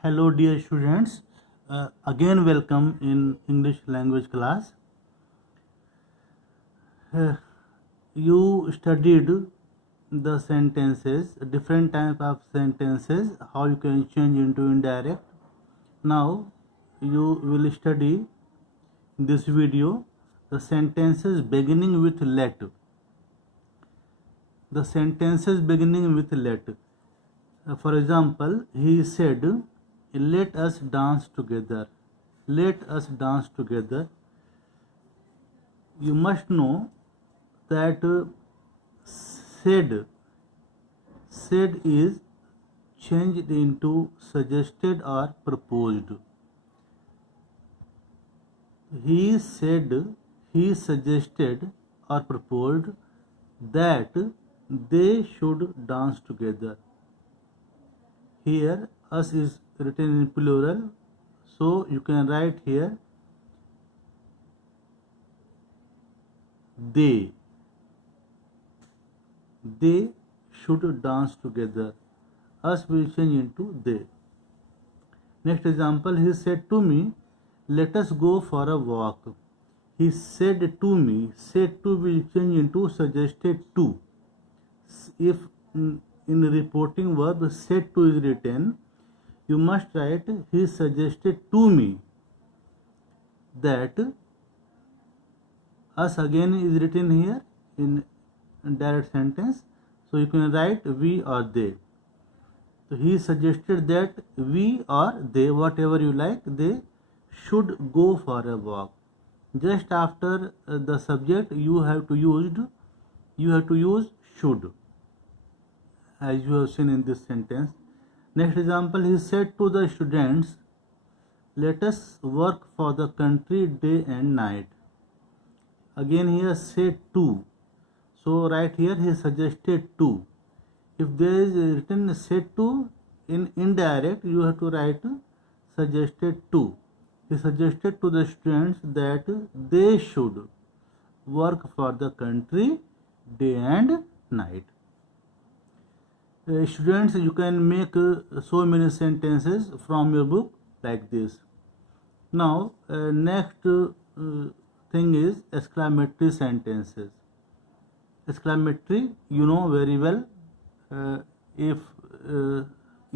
Hello dear students, again welcome in English language class. Uh, you studied the sentences, different type of sentences, how you can change into indirect. Now you will study in this video the sentences beginning with let. The sentences beginning with let. For example, he said, "Let us dance together." Let us dance together. You must know that said is changed into suggested or proposed. He said, he suggested or proposed that they should dance together. Here us is written in plural, so you can write here they should dance together. Us will change into they. Next example, he said to me, "Let us go for a walk." He said to me, said to will change into suggested to. If in reporting verb said to is written, you must write he suggested to me. That us again is written here in direct sentence, so you can write we or they. So he suggested that we or they, whatever you like, they should go for a walk. Just after the subject you have to use should, as you have seen in this sentence. Next example, he said to the students, "Let us work for the country day and night." Again here said to, so right here he suggested to. If there is written said to in indirect, you have to write suggested to. He suggested to the students that they should work for the country day and night. Students, you can make so many sentences from your book like this. Now next thing is exclamatory sentences. Exclamatory, you know very well. If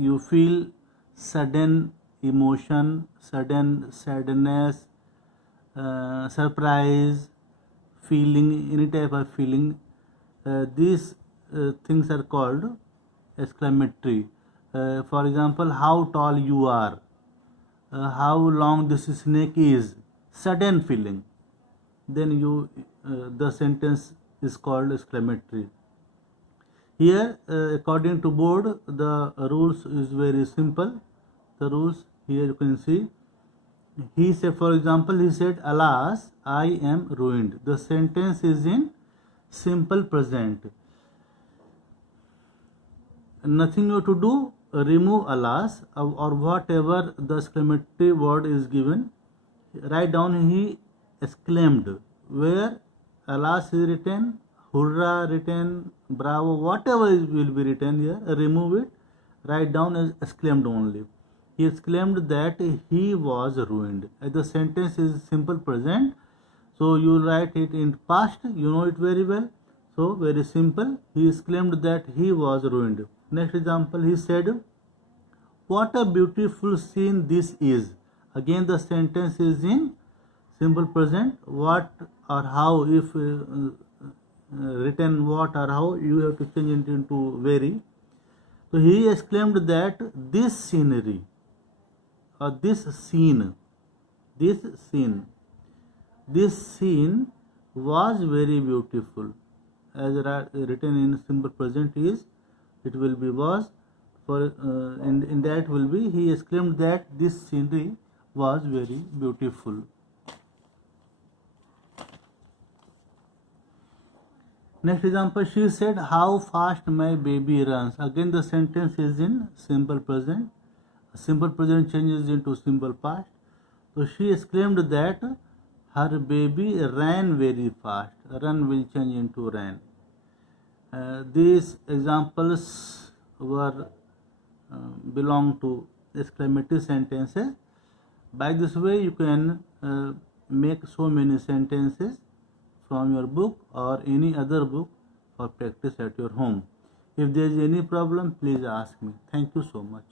you feel sudden emotion, sudden sadness, surprise, feeling, any type of feeling, these things are called exclamatory. For example, how tall you are, how long this snake is, sudden feeling, then you the sentence is called exclamatory. Here according to board, the rules is very simple. The rules here you can see. He said, for example, he said, "Alas, I am ruined." The sentence is in simple present. Nothing you have to do, remove alas or whatever the exclamatory word is given. Write down he exclaimed. Where alas is written, hurrah written, bravo, whatever will be written here, remove it. Write down as exclaimed only. He exclaimed that he was ruined. The sentence is simple present, so you write it in past, you know it very well. So very simple. He exclaimed that he was ruined. Next example, he said, "What a beautiful scene this is." Again the sentence is in simple present. What or how, if written what or how, you have to change it into very. So he exclaimed that this scenery or this scene was very beautiful. As written in simple present is, it will be was. For in that will be, he exclaimed that this scenery was very beautiful. Next example, she said, "How fast my baby runs." Again the sentence is in simple present. Simple present changes into simple past. So she exclaimed that her baby ran very fast. Run will change into ran. These examples were belong to exclamatory sentences. By this way you can make so many sentences from your book or any other book for practice at your home. If there is any problem, please ask me. Thank you so much.